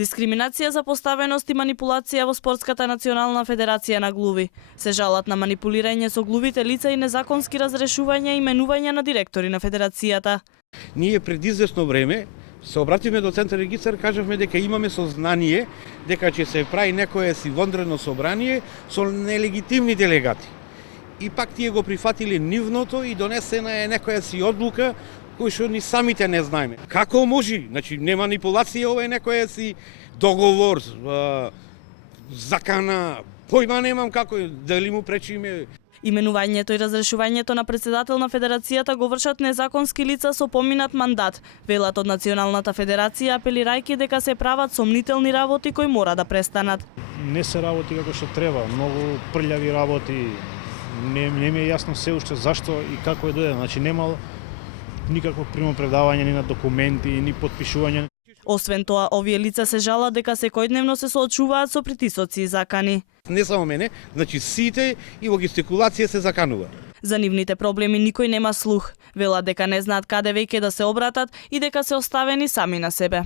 Дискриминација за поставеност и манипулација во Спортската национална федерација на глуви. Се жалат на манипулирање со глувите лица и незаконски разрешување и именување на директори на федерацијата. Ние пред известно време се обратиме до Центар регистар, кажавме дека имаме сознание дека ќе се прави некое си вонредно собрание со нелегитимни делегати. И пак тие го прифатиле нивното и донесена е некоја си одлука кој што ни самите не знаеме. Како може? Значи, не манипулација, ова е некоја си договор, закана, појма немам како, дали му пречиме. Именувањето и разрешувањето на председател на федерацијата го вршат незаконски лица со поминат мандат. Велат од Националната федерација, апелирајќи дека се прават сомнителни работи кои мора да престанат. Не се работи како што треба, многу прљави работи. Не ми е јасно се уште зашто и како е дојде. Значи немало никакво примопредавање ни на документи, ни подпишување. Освен тоа, овие лица се жалат дека секојдневно се соочуваат со притисоци и закани. Не само мене, значи сите и во гестикулација се заканува. За нивните проблеми никој нема слух. Велат дека не знаат каде веќе да се обратат и дека се оставени сами на себе.